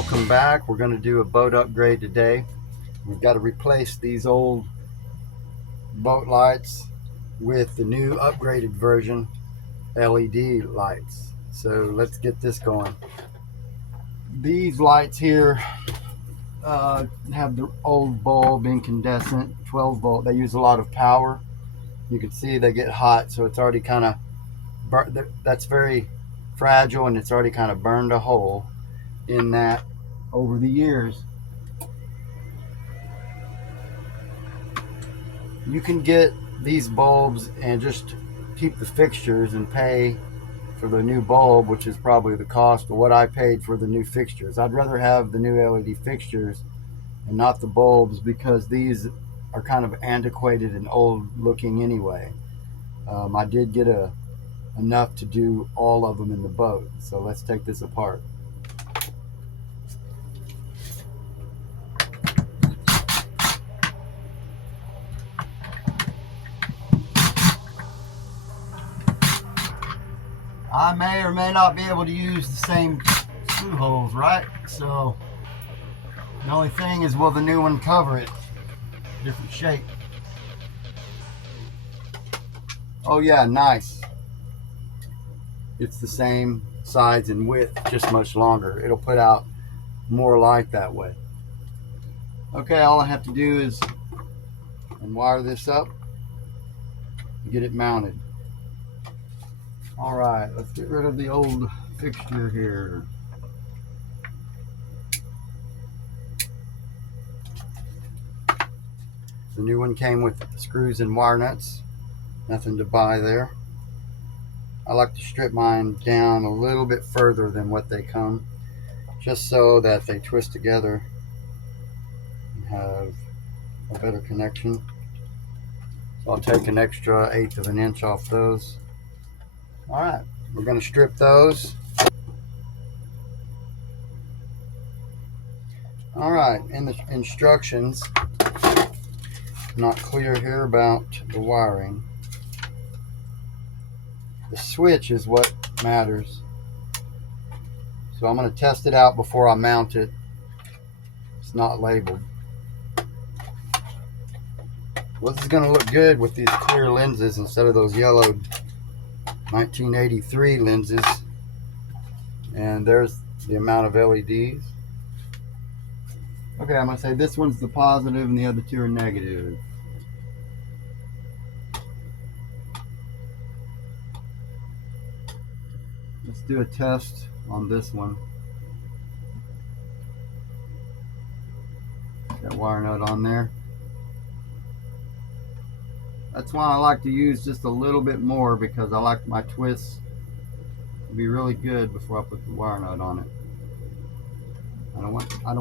Welcome back. We're going to do a boat upgrade today. We've got to replace these old boat lights with the new upgraded version LED lights. So let's get this going. These lights here have the old bulb, incandescent, 12 volt. They use a lot of power. You can see they get hot, so it's already kind of burnt. That's very fragile, and it's already kind of burned a hole in that over the years. You can get these bulbs and just keep the fixtures and pay for the new bulb, which is probably the cost of what I paid for the new fixtures. I'd rather have the new LED fixtures and not the bulbs, because these are kind of antiquated and old looking anyway. I did get enough to do all of them in the boat, so let's take this apart. I may or may not be able to use the same screw holes, right? So the only thing is, will the new one cover it? Different shape. Oh yeah, nice. It's the same size and width, just much longer. It'll put out more light that way. Okay, all I have to do is wire this up and get it mounted. All right, let's get rid of the old fixture here. The new one came with screws and wire nuts. Nothing to buy there. I like to strip mine down a little bit further than what they come, just so that they twist together and have a better connection. So I'll take an extra 1/8 of an inch off those. All right, we're going to strip those. All right, in the instructions, not clear here about the wiring. The switch is what matters. So I'm going to test it out before I mount it. It's not labeled. Well, this is going to look good with these clear lenses instead of those yellow 1983 lenses. And there's the amount of LEDs. Okay, I'm going to say this one's the positive and the other two are negative. Let's do a test on this one. That wire nut on there. That's why I like to use just a little bit more, because I like my twists to be really good before I put the wire nut on it. I don't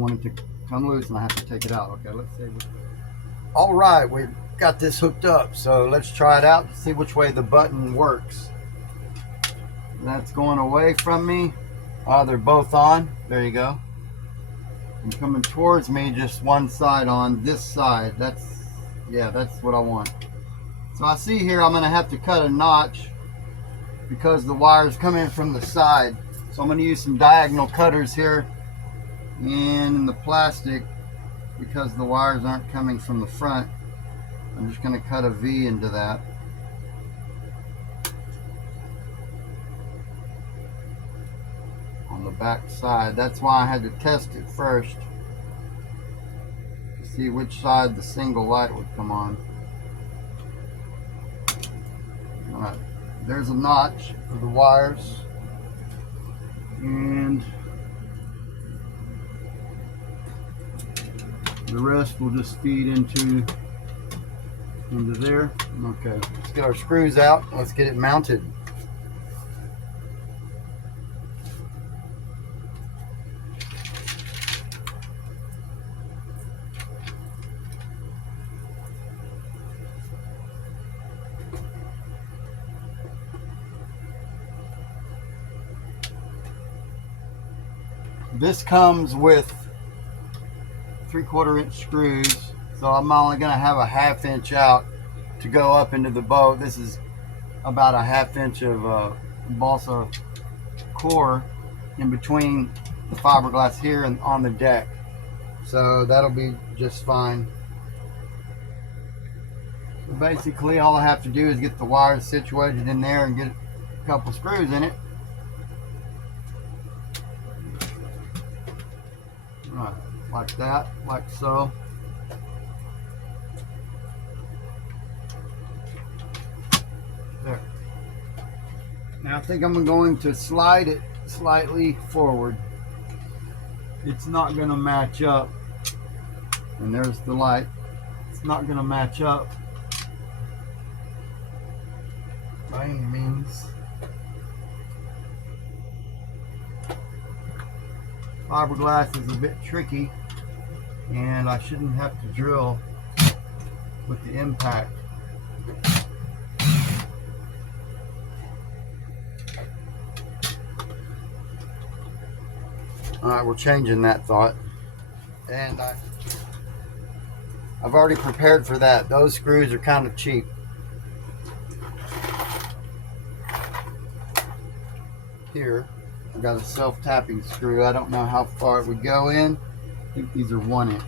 want it to come loose and I have to take it out. Okay, let's see. All right, we've got this hooked up, so let's try it out and see which way the button works. That's going away from me. They're both on. There you go. And coming towards me, just one side on this side. That's what I want. So I see here I'm going to have to cut a notch because the wire's coming from the side. So I'm going to use some diagonal cutters here in the plastic, because the wires aren't coming from the front. I'm just going to cut a V into that. On the back side. That's why I had to test it first to see which side the single light would come on. Alright, there's a notch for the wires, and the rest will just feed into there. Okay, let's get our screws out. Let's get it mounted. This comes with 3/4 inch screws, so I'm only going to have a 1/2 inch out to go up into the boat. This is about a 1/2 inch of balsa core in between the fiberglass here and on the deck. So that'll be just fine. So basically all I have to do is get the wires situated in there and get a couple screws in it. Right, like that, like so. There. Now I think I'm going to slide it slightly forward. It's not going to match up. And there's the light. It's not going to match up by any means. Fiberglass is a bit tricky, and I shouldn't have to drill with the impact. Alright, we're changing that thought. And I've already prepared for that. Those screws are kind of cheap. Here, I've got a self-tapping screw. I don't know how far it would go in. I think these are 1 inch.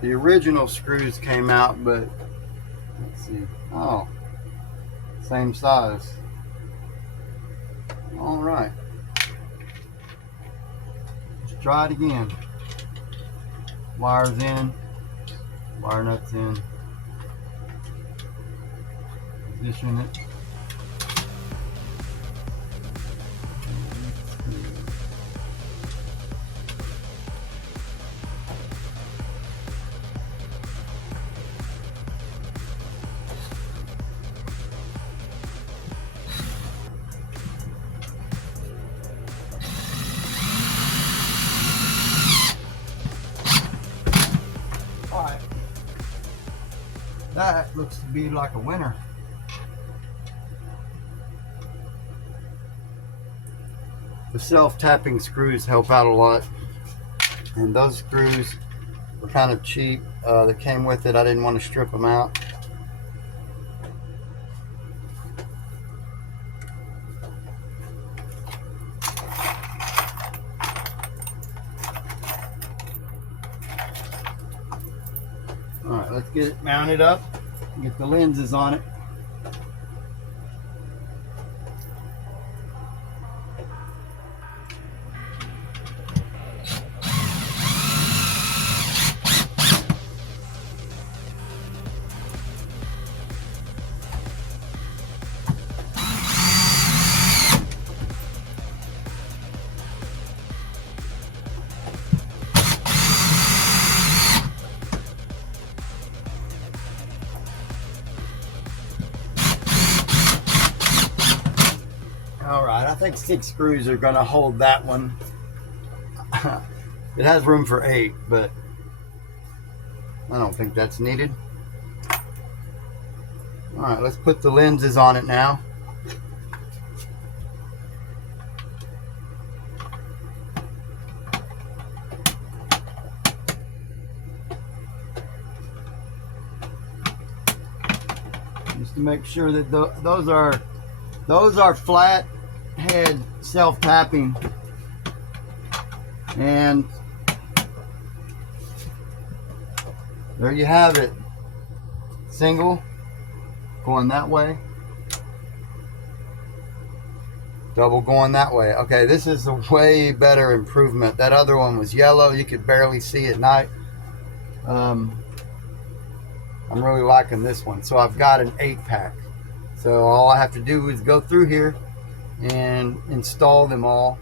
The original screws came out, but let's see. Oh, same size. All right. Let's try it again. Wires in, wire nuts in. Position it. That looks to be like a winner. The self-tapping screws help out a lot, and those screws were kind of cheap that came with it. I didn't want to strip them out. Alright, let's get it mounted up, get the lenses on it. Alright, I think 6 screws are going to hold that one. It has room for 8, but I don't think that's needed. Alright, let's put the lenses on it now. Just to make sure that those are flat head self-tapping, and there you have it. Single going that way, double going that way. Okay, this is a way better improvement. That other one was yellow, you could barely see at night. I'm really liking this one. So I've got an 8-pack. So all I have to do is go through here and install them all,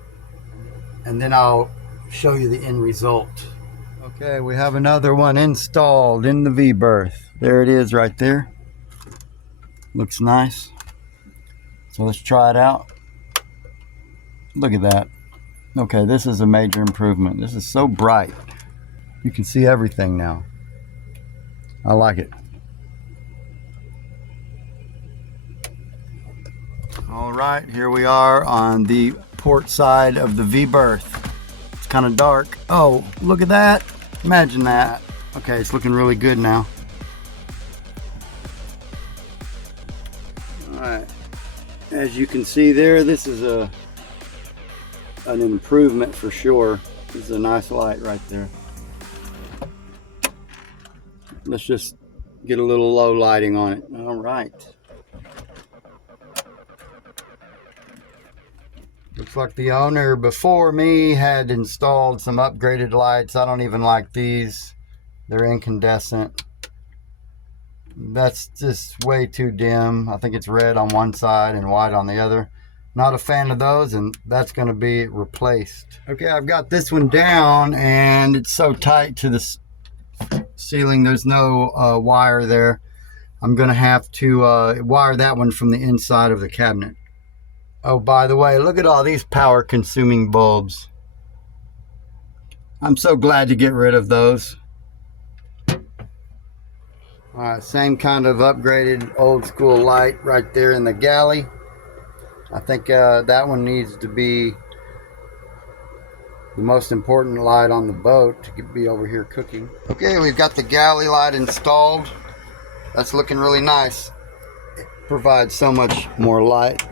and then I'll show you the end result. Okay, we have another one installed in the V-berth. There it is right there. Looks nice. So let's try it out. Look at that. Okay, this is a major improvement. This is so bright. You can see everything now. I like it. All right, here we are on the port side of the V-berth. It's kind of dark. Oh, look at that. Imagine that. Okay, it's looking really good now. All right, as you can see there, this is a an improvement for sure. This is a nice light right there. Let's just get a little low lighting on it. All right. Looks like the owner before me had installed some upgraded lights. I don't even like these. They're incandescent. That's just way too dim. I think it's red on one side and white on the other. Not a fan of those, and that's going to be replaced. Okay, I've got this one down, and it's so tight to the ceiling. There's no wire there. I'm going to have to wire that one from the inside of the cabinet. Oh, by the way, look at all these power-consuming bulbs. I'm so glad to get rid of those. All right, same kind of upgraded old school light right there in the galley. I think that one needs to be the most important light on the boat to be over here cooking. Okay, we've got the galley light installed. That's looking really nice. It provides so much more light.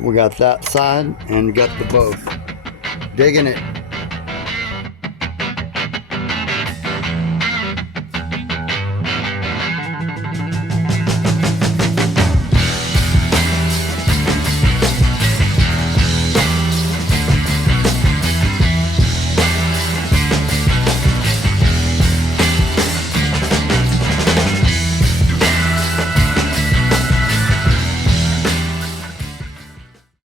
We got that side and got the both. Digging it.